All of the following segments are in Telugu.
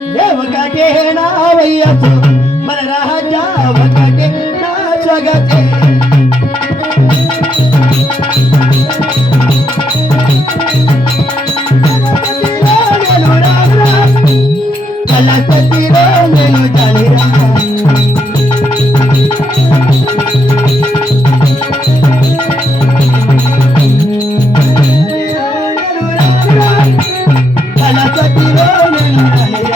ఒకటే నా వయ్యసు మన రాజా ఒకటే నా జగతే కలసతిలో నేను జానిరా కలసతిలో నేను జానిరా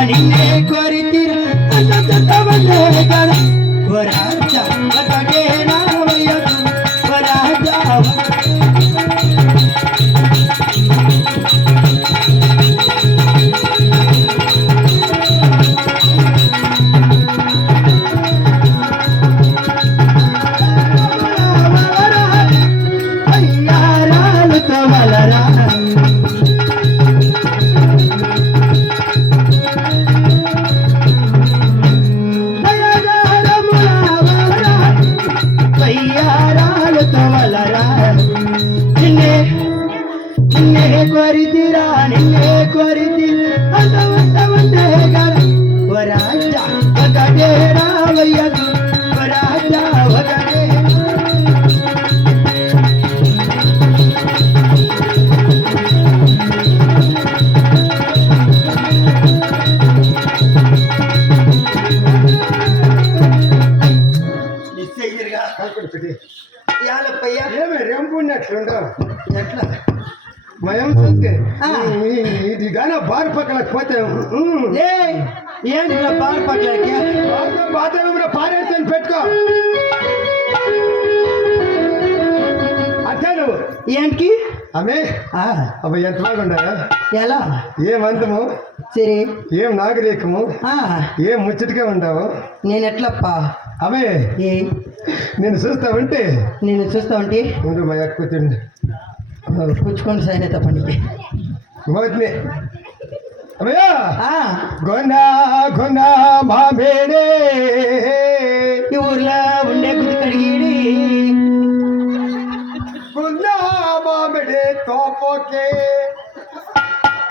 నిన్నే కోరితిరా అన్న చట్టవల్లే గడ ఓ రాజా ఒకటే నా వయ్యసు ఓ రాజా అయ్యారాలతో వలరా అయ్యారాలతో వలరా నిన్నే కోరితిరా అంతవంటే గడ ఓ రాజా ఒకటే రావయ్యదు ఓ రాజా ఒకటే ఏమే రేంపున్నట్లుండవు ఎట్లా భయం చూస్తే ఇది గాన బార్ పక్కలకు పోతే ఏంటి బార్ పక్కలకి బాత్రూంలో పారేస్తాను పెట్టుకో అట్లా నువ్వు ఏంటికి ఆమె అబ్బ ఎంత బాగుండా ఎలా ఏం అందము సరే ఏం నాగరికము ఏం ముచ్చటగా ఉండవు నేను ఎట్లప్పా ఆమె ఏ నేను చూస్తావంటే ఉండు మా అక్క కూర్చుండి కూర్చుకొని సైనత పనికి మోత్ని అమ్మయ్యా గొన్నా మా మేడే ఈ ఊర్లో ఉండే గుది కడిగిడి గొన్నా మా మేడే తోపోకే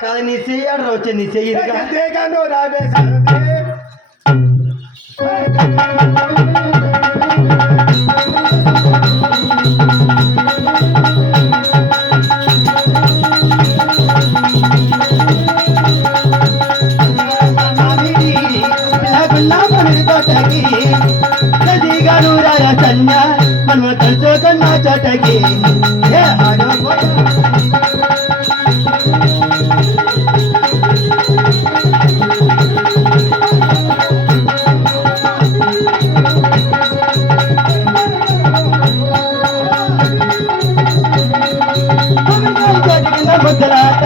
కాదు నీ చెయ్యాడు వచ్చే నీ చెయ్యి రావే మనం తెలుసుకున్న చోటకి ముద్దలాట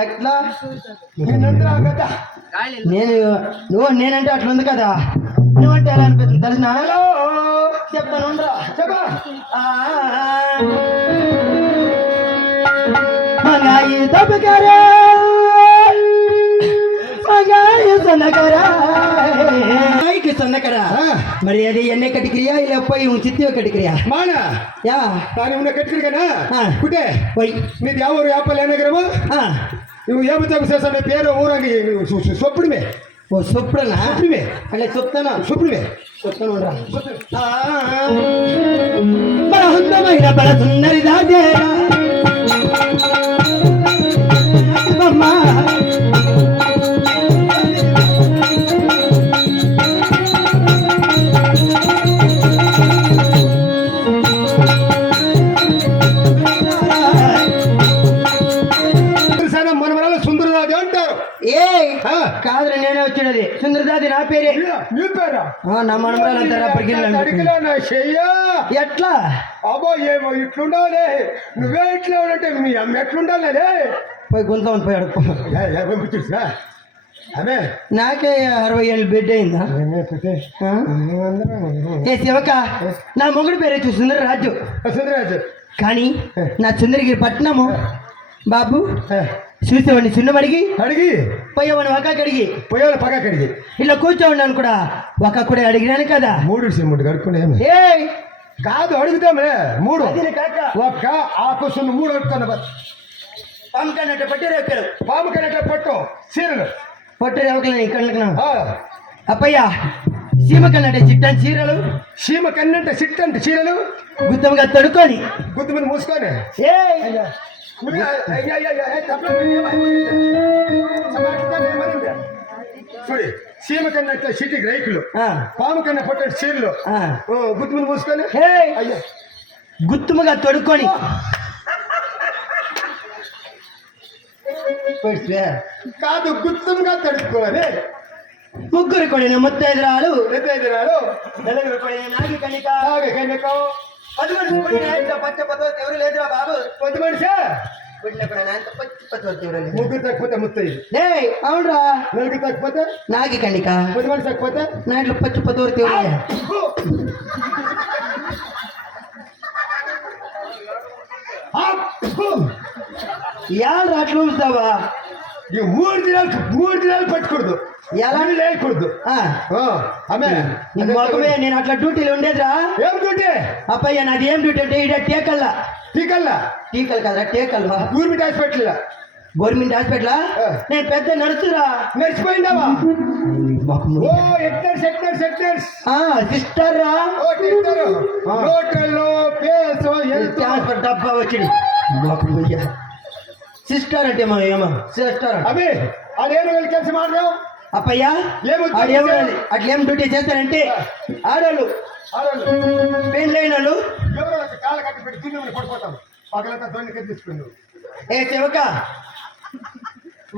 ఎట్లా నేనంటే అట్లా ఉంది కదా నువ్వంటే ఎలా అనిపిస్తుంది తెలిసిన చెప్తాను சொன்னக்கரா மரியாதை என்ன கட்டிக்கிறியா இல்ல போய் உன் சித்திய கட்டிக்கிறியா மானா யா தானே உன்னை கட்டிக்கிறேனா குட்டே போய் நீ ಯಾವ ಯಾಪಲ್ ಏನಾಗಿರವ ನೀವು ಯಾವತ್ತಾಗ ಸೇಸನೆ ಪೇರು ಊರಂಗಿ ಸೊಪ್ಪುಡಿಮೆ ಓ ಸೊಪ್ಪುಡನಾ ಸೊಪ್ಪುಡಿಮೆ ಅಲ್ಲ ಸೊಪ್ಪುತನ ಸೊಪ್ಪುಡಿಮೆ ಸೊಪ್ಪು ನೋಡ್ರ ಬಹಳ అందమైన బల సుందరి దాదేరా అమ్మా కాదు నేనే వచ్చాడు సుందరదాది నా పేరే నా మనమరాలు అంటారా ఎట్లా అబ్బో ఏమో ఇట్లుండాలి నువ్వే ఇట్లా ఉన్నట్టే మీ అమ్మ ఎట్లుండాలి పోయి గుంత పోయి అడుక్కో ఆమె నాకే 60 ఏళ్ళు బిడ్డ అయిందా ఆ? ఏ శివక నా మొగుడు పేరు వచ్చి సుందరరాజు సుందరరాజు కానీ నా సుందరగిరి పట్నము బాబు చూసేవాడిని చిన్నవాడికి అడిగి పోయేవాడిని ఒక అడిగి పొయ్యాలి పక్క కడిగి ఇలా కూర్చోన్నాను కూడా ఒక కూడా అడిగినాను కదా 3 సిమ్ముడు కడుక్కునే ఏ కాదు అడుగుతామే 3 అదిలే కాక ఒక్క ఆ క్వశ్చన్ 3 అడుగుతాను పంకన్నట్టు పట్టి రేపారు పాము కనెక్ట్ పట్టు చీరలు పట్టు రేవకలని కళ్ళకి ఆ, అప్పయ్యా సీమ కన్నట్టే చిట్టని చీరలు సీమ కన్నంటే సిట్ అంటే చీరలు గుత్తముగా తడుకొని గుద్దు మీద మూసుకొని ఏ చూడి సీమ కన్నట్టు సిటీకి రైకులు ఆ, పాము కన్నా పట్టే చీరలు ఆ. గుద్దు మీద మూసుకొని హే అయ్యో గుత్తముగా తడుకొని కాదు గుత్తంగా తడుక్కోవాలి ముగ్గురు కొడిన ముత్తైదురాలు ఎదురాలు నలుగురు కొడిన నాగి కనిక కన్యకం పదుగురు కొడిన ఇంత పచ్చ పదవతి ఎవరు లేదురా బాబు కొద్ది మనిషి కొడిన కూడా నా ఇంత పచ్చ పదవతి ఎవరు లేదు ముగ్గురు తగ్గిపోతే ముత్తయ్యి లే అవునరా నలుగురు తగ్గిపోతే నాగి కనిక కొద్ది మనిషి తగ్గిపోతే నా ఇంట్లో పచ్చ పదవతి ఎవరు లేదు యాళ్ళు అట్లా ఉంచుతావా ఈ 3 దినాలు పట్టకూడదు ఎలా లేకూడదు ఆ, ఆమె నీ మొఖమే నేను అట్లా డ్యూటీలు ఉండేదిరా ఏం డ్యూటీ అప్పయ్య నాది ఏం డ్యూటీ అంటే ఈడ టేకల్లా టీకల్లా టీకల్ కదరా టేకల్వా గవర్నమెంట్ హాస్పిటల్ గవర్నమెంట్ హాస్పిటల్ నేను పెద్ద నర్సురా నడిచిపోయిందావా మొఖము ఓ ఎక్టర్స్ సిస్టర్ రా ఓ టీచరు నోట్లలో పేసో ఎంత ట్రాన్స్ఫర్ డబ్బా వచ్చింది మొఖము సిస్టర్ అంటే ఏమో సిస్టర్ అవి అదేను వెళ్ళి కలిసి మాట్లాడావు అప్పయ్య ఆడేమో అట్లేం డ్యూటీ చేస్తారంటే ఆడోళ్ళు పెళ్ళైన వాళ్ళు ఎవరో కాళ్ళ కట్టి పెట్టి తిని పడిపోతాం పగలంతా దొంగ కట్టి తీసుకుంది ఏ చెవక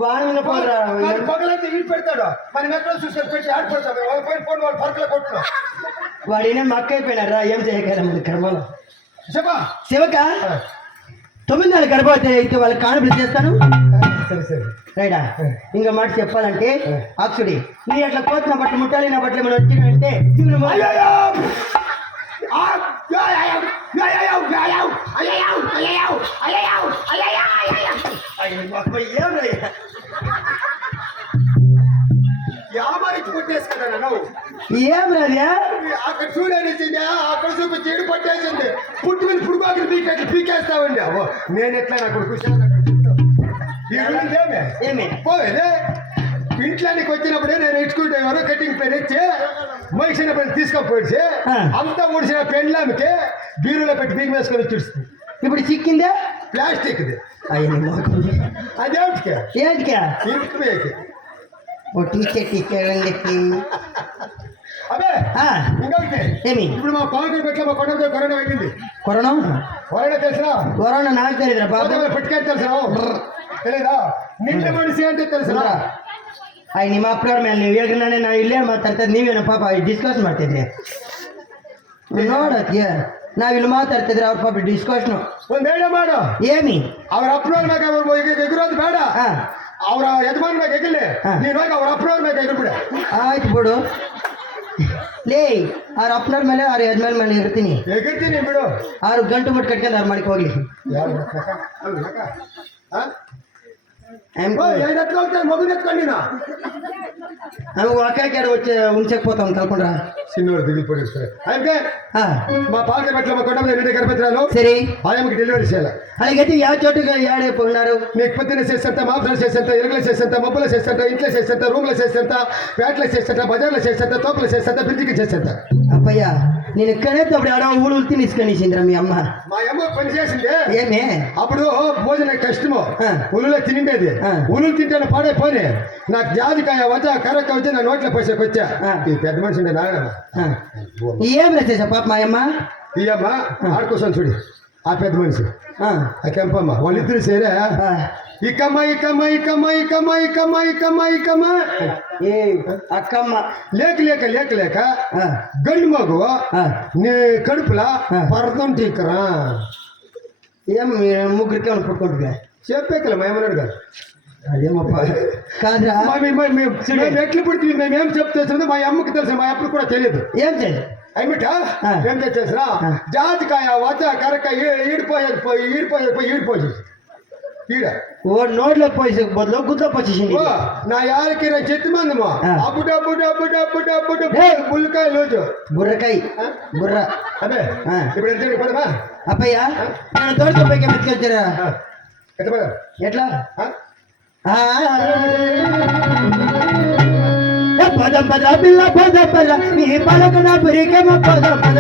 వాడిన పోరా పగలంతా ఇవి పెడతాడు మన ఎక్కడ చూసుకొని పెట్టి ఆడిపోతాడు వాళ్ళు పరకల కొట్టులో వాడినే మక్క అయిపోయినారా ఏం చేయగలం మన కర్మలో చెప్పా శివక 9 నెలల గర్భవతి అయితే వాళ్ళకి కానుకలు చేస్తాను సరే రైడా ఇంకా మాట చెప్పాలంటే అక్షుడి నీ అట్లా కోత నా బట్టలు ముట్టాలి నా బట్టలు ఏమైనా వచ్చినాయంటే కొట్టేసుకున్నా నువ్వు ఏం రాదా అక్కడ చూడనిచ్చింది అక్కడ చూపి చెడు పట్టేసింది పుట్టు మీద పుడుకోకలు పీకేస్తావండి అవో నేను ఎట్లా నాకు ఏమి పోయేదే ఇంట్లోనికి వచ్చినప్పుడే నేను ఇచ్చుకుంటేవారు కటింగ్ పెన్ ఇచ్చి మనిషిన పెన్ తీసుకొని అంతా ఊడిసిన పెన్లామికి బీరులో పెట్టి బీగ వేసుకొని చూస్తుంది ఇప్పుడు చిక్కిందే ప్లాస్టిక్ది అదేంటికే ఏంటికా ఇంటికి ఓ టీచర్ అదే ఇంకొకటి ఏమి ఇప్పుడు మా పాలకులు పెట్టిన మా కొండ కరోనా అయింది కరోనా తెలుసా కరోనా నాకు తెలియదురా బాబు పెట్టుకొని తెలుసా తెలీదా ನಿನ್ನ ಮನಸ್ಸು ಅಂತ తెలుసా ಅಯ್ಯ ನಿಮ್ಮ ಅಪ್ಪನವ್ರ ಮೇಲೆ ನೀವು ಹೇಗೆ ನಾ ಇಲ್ಲೇ ಮಾತಾಡ್ತಾ ನೀವೇನೋ ಪಾಪ ಡಿಸ್ಕಸ್ ಮಾಡ್ತಿದ್ರಿ ನೋಡತ್ಯ ನಾವಿಲ್ಲಿ ಮಾತಾಡ್ತಿದ್ರೆ ಅವ್ರ ಪಾಪ ಡಿಸ್ಕಸ್ನು ಒಂದು ಹೇಳ ಮಾಡು ಏಮಿ ಅವ್ರ ಅಪ್ಪನವ್ರ ಮ್ಯಾಗ ಅವ್ರ ಎಗುರೋದು ಬೇಡ ಅವ್ರ ಯಜಮಾನ್ ಮ್ಯಾಗ ಎಗಲಿ ನೀನು ಹೋಗಿ ಅವ್ರ ಅಪ್ಪನವ್ರ ಮ್ಯಾಗ ಎಗರ್ಬಿಡ ಆಯ್ತು ಬಿಡು ಲೇ ಅವ್ರ ಅಪ್ಪನವ್ರ ಮೇಲೆ ಅವ್ರ ಯಜಮಾನ್ ಮೇಲೆ ಇರ್ತೀನಿ ಎಗಿರ್ತೀನಿ ಬಿಡು 6 ಗಂಟೆ ಮುಟ್ಟು ಕಟ್ಕೊಂಡು ಅವ್ರ ಮನೆಗೆ ಹೋಗ್ಲಿ మగు ఎత్తుకోండి ఆమె వాకాడ వచ్చి ఉంచకపోతాం కలపండి చిన్నోడు దిగిపోయి అయితే మా పాలక పట్ల మా కొండ రెండు గర్భత్రాలు సరే ఆయనకి డెలివరీ చేయాలి అలాగైతే యా చోటుగా ఏడైపోయినారు నీకు పొద్దున్న చేసేంత మాంసాలు చేసేంత ఎలుగులు చేసేంత మబ్బులు చేసేంత ఇంట్లో చేసేంత రూమ్లో చేసేంత పేటలో చేసేంత బజార్లో చేసేంత తోపులు చేసేంత బ్రిడ్జికి చేసేంత అప్పయ్యా నేను ఇక్కడే అప్పుడు ఆడ ఊళ్ళు తినేసుకొనిసిందిరా మీ అమ్మ మా అమ్మ పని చేసింది ఏమే అప్పుడు భోజనం కష్టము ఉలులో తినిండేది ఉలులు తింటే పాడే పోనీ నాకు జాజికాయ వచ్చా కరక్క వచ్చి నా నోట్ల పైసకి వచ్చా ఈ పెద్ద మనిషి ఉండే నాయనమ్మ ఏం చేసా పాప మా అమ్మ ఈ అమ్మ ఆడుకోసం చూడు ఆ పెద్ద మనిషి ఆ కెంపమ్మ వాళ్ళిద్దరు సేరే ఇకమ్మ ఇకమ్మ ఇకమ్మ ఇకమ్మ ఇకమ్మ ఇకమ్మ ఇకమ్మ ఏ అక్కమ్మ లేక లేక లేక లేక గండు మగు నీ కడుపులా పరదం టీకరా ఏం ముగ్గురికి ఏమైనా పుట్టుకుంటుగా చెప్పేకలే మా ఏమన్నాడు గారు అదేమప్ప కాదురా మేము ఎట్లు పుడుతుంది మేము ఏం చెప్తే మా అమ్మకి తెలుసు మా అప్పుడు కూడా తెలియదు ఏం చేయాలి అయ్యట ఏం తెచ్చేసినా జాజికాయ వచ కరకాయ ఈడిపోయి ఈడ ఓ నోట్లో పోయి బదులు గుద్ద పోసేసింది నా యారికి చెత్తి మందమా అప్పుడు బుల్కాయ రోజు బుర్రకాయ బుర్ర అదే ఇప్పుడు ఎంత పదమా అప్పయ్యా నేను తోడుకోపోయి మెతుకొచ్చారా ఎట్లా పద పద పిల్ల పద పద నీ పలకన పురికేమ పద పద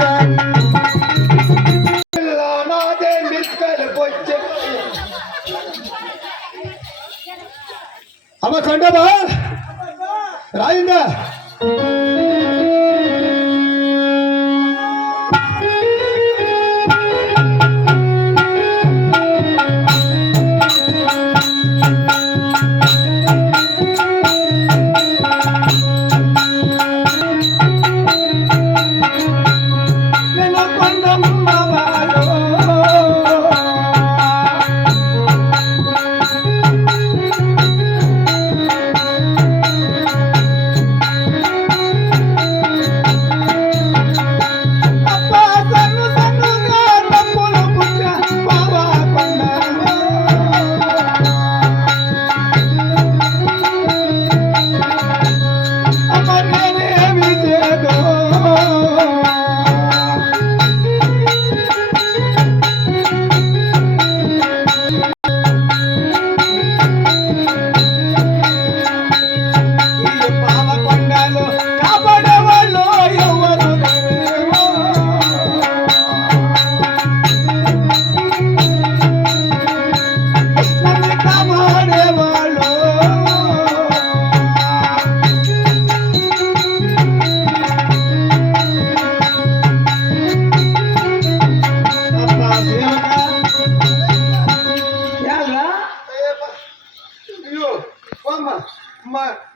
అమ్మ కండబా రాయిందా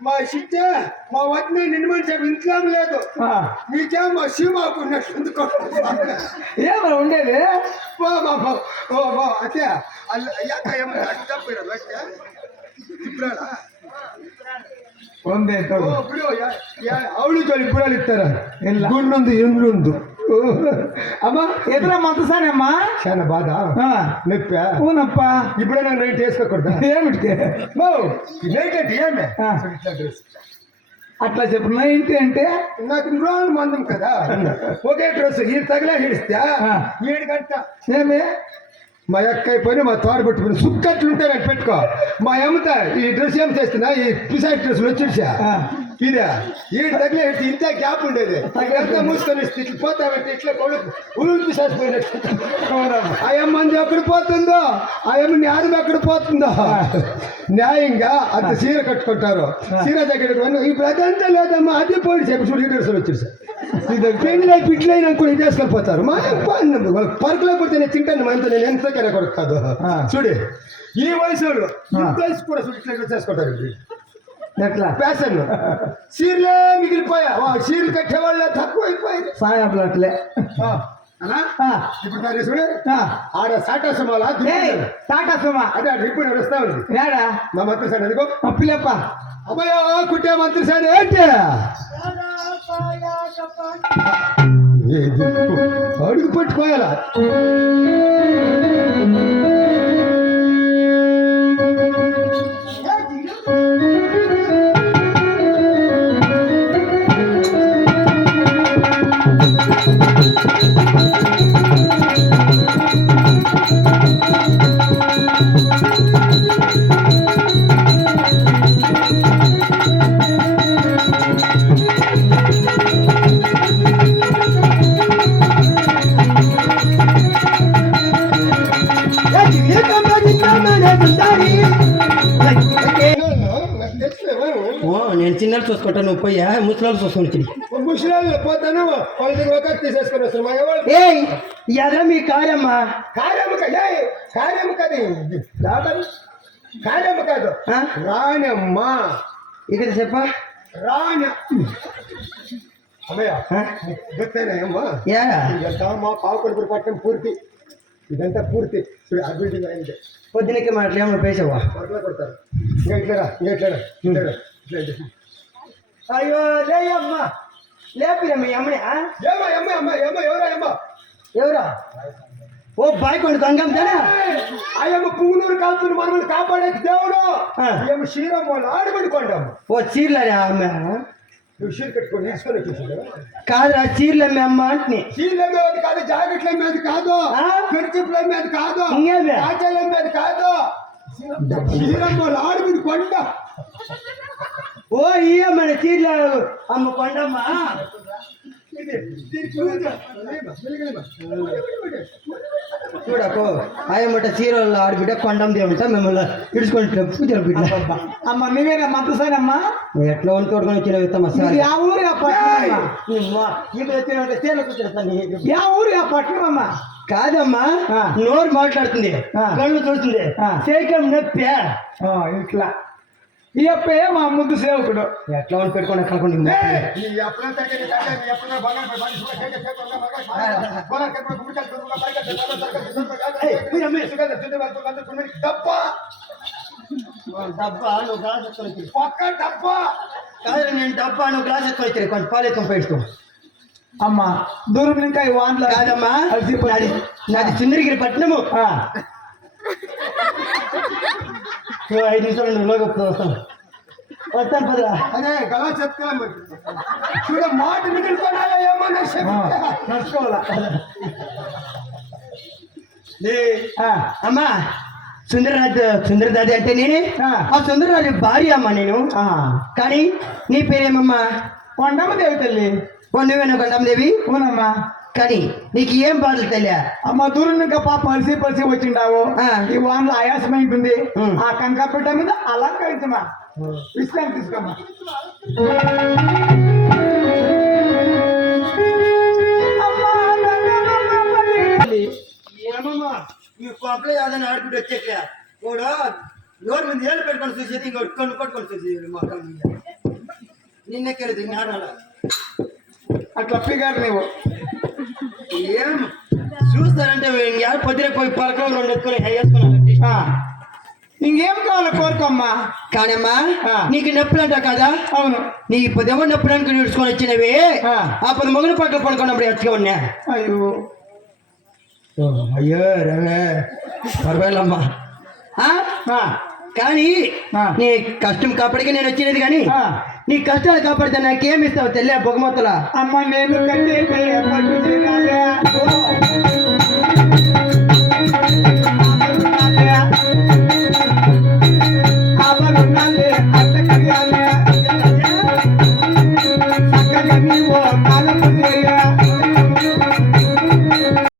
మా శిక్ష మా వద్ద నిన్ను మనిషి ఇంట్లో లేదు నీకే మా శివకు ఏమో ఉండేది అదే ಅವಳು ಜೋಲಿ ಇಬ್ಬರಲ್ಲಿ ಇರ್ತಾರ ಗುಂಡೊಂದು ಎಂದ್ರೊಂದು అమ్మా ఎదురా మంతసానమ్మా చాలా బాధ నొప్పి ఊనప్ప ఇప్పుడే నాకు నైట్ వేసుకోకూడదా ఏమిటి నైట్ అంటే ఏమే అట్లా చెప్పు నైట్ అంటే నాకు రోజు మందం కదా ఒకే డ్రెస్ ఈ తగిలే హిడిస్తా 7 గంట ఏమే మా అక్కయ్య పని మా తోడ పెట్టుకుని సుక్కట్లు ఉంటే నాకు పెట్టుకో మా అమ్మత ఈ డ్రెస్ ఏం చేస్తున్నా ఈ పిసాయి డ్రెస్సులు వచ్చేసా ఇదే ఈడు తగిలే ఇంత గ్యాప్ ఉండేది ఎంత మూసుకొని ఇట్లా పోతామంటే ఇట్లా కొడుకు ఉరులు పిసాసిపోయినట్టు ఆ అమ్మంది ఎక్కడ పోతుందో ఆ అమ్మని ఆడది ఎక్కడ పోతుందో న్యాయంగా అంత చీర కట్టుకుంటారు చీర దగ్గర ఇప్పుడు అదంతా లేదమ్మా అదే పోయి చెప్పి చూడు ఈ డ్రెస్సులు వచ్చేసా ఇది పెళ్ళి పిట్లైనా కూడా ఇది చేసుకెళ్ళిపోతారు మా వాళ్ళకి పరుకులేకపోతే నేను తింటాను మా ఇంత నేను ఎంత కరే కొడుకు కాదు చూడు ఈ వయసు కూడా చూడు ఇట్లా చేసుకుంటారు ఎట్లా ఫ్యాషన్ చీరలే మిగిలిపోయా చీరలు కట్టేవాళ్ళే తక్కువైపోయింది సాయంలో అట్లే ఇప్పుడు మరి చూడు ఆడ టాటా సుమాలా టాటా సుమా అదే ఇప్పుడు వస్తా ఉంది ఏడా మా మంత్రి సార్ అదిగో పిల్లప్ప అమ్మయ్యా కుట్టే మంత్రి సార్ ఏంటి అడుగు పట్టుకోవాలా నేను చిన్నలు చూసుకుంటాను నువ్వు పోయా ముసలాలు చూసుకుని ముసలాళ్ళు పోతాను వాళ్ళ ఒక తీసేసుకొని వస్తాను మా ఎవరు ఎదరా మీ కార్యమ్మా కార్యము కదా కార్యము కాదు కార్యము కాదు రాణమ్మ ఇక్కడ చెప్ప రాణ అమ్మయ్య గుర్తేనా అమ్మా మా పావుకొడుకు పట్టణం పూర్తి ఇదంతా పూర్తి చూడు ఆ బిల్డింగ్ అయింది పొద్దునకి మాటలు ఏమో పేసావా వర్గలో కొడతారు ఇంకా ఇట్లా అయ్యో లే అమ్మ లేపిరా మీ అమ్మని ఎవరా ఓ బాయ్కొండ గంగం తేనా అయ్యమ్మ పువ్వునూరు కాల్చుని మనల్ని కాపాడే దేవుడు ఏమో శ్రీరామ్ వాళ్ళు ఆడబడి కొండాము ఓ చీరలే అమ్మ నువ్వు చీర కట్టుకొని తీసుకొని వచ్చేసాడు కాదురా చీరలు అమ్మే అమ్మ అంటుని చీరలు అమ్మేది కాదు జాకెట్లు అమ్మేది కాదు పెరుచిప్పులు అమ్మేది కాదు ఇంకేమే కాజాలు అమ్మేది కాదు శ్రీరామ్ వాళ్ళు ఆడబడి కొండ ఓ ఈ మన చీరలు అమ్మ కొండమ్మ చూడకు ఆయమ్మట చీరలు ఆడబిడ్డ కొండం దేవుంట మిమ్మల్ని ఇడుచుకొని పూజలు బిడ్డ అమ్మ మీవేనా మంతసానమ్మా నువ్వు ఎట్లా వండి తోడుకొని వచ్చిన విత్తమ్మ సార్ యా ఊరు ఆ పట్టణం చీరలు కూర్చొని యా ఊరు ఆ పట్టణం అమ్మా కాదమ్మా నోరు మాట్లాడుతుంది కళ్ళు చూస్తుంది శేఖం నొప్పి ఇట్లా ఈ అప్పే మా ముందు సేవకుడు ఎట్లా వండి పెట్టుకొని కలకండి డబ్బా నువ్వు గ్లాస్ ఎత్తుకొని కాదు నేను డబ్బా నువ్వు గ్లాస్ ఎత్తుకొని వచ్చి కొంచెం పాలు ఎత్తుకొని పెట్టుకో అమ్మా దూరం ఇంకా ఈ వాన్లో కాదమ్మా నాది చుందరగిరి పట్టణము 5 నిమిషాలు నువ్వు లోగా వస్తాను పదరా అదే గలా చెప్తాను చూడ మాట మిగిలిపోయినా ఏమన్నా నడుచుకోవాలా అమ్మా సుందరరాజు అంటే నేనే ఆ సుందరరాజు భార్య అమ్మా నేను కానీ నీ పేరేమమ్మా కొండమ్మ దేవి తల్లి నువ్వేనా కొండమ్మదేవి అవునమ్మా కానీ నీకు ఏం బాధలు తెలియా అమ్మ దూరం ఇంకా పాప పలిసి వచ్చిండావు ఈ వాన్లో ఆయాసమైంటుంది ఆ కంకపేట మీద అలంకరించమా విశ్రాంతి తీసుకోమ్మా ఏమమ్మా ఈ పాపలో ఏదైనా ఆడుకుంటూ వచ్చేట్లే కూడా నోరు మీద ఏళ్ళు పెట్టుకొని చూసేది ఇంకోటి కన్ను పట్టుకొని చూసేది మా కళ్ళు మీద నిన్నెక్కలేదు ఆడాల అట్లా పిగారు నువ్వు ఏం చూస్తారంటే పొద్దున పోయి పలకం 2 ఎత్తుకొని వేసుకున్నాను ఇంకేం కావాలి కోరుకోమ్మా కానమ్మా నీకు నొప్పులు అంట కదా అవును నీ ఎవరు నొప్పులు అనుకుని నేర్చుకొని వచ్చినవి ఆ 10 మొగలు పక్కన పడుకున్నప్పుడు ఎత్తుగా ఉన్నా అయ్యో అయ్యో రవే పర్వాలేమ్మా కానీ నీ కష్టం కాపాడికి నేను వచ్చినది కానీ నీ కష్టాలు కాపాడితే నాకేమిస్తావు తెల్లే బొగమొత్తలా అమ్మ నేను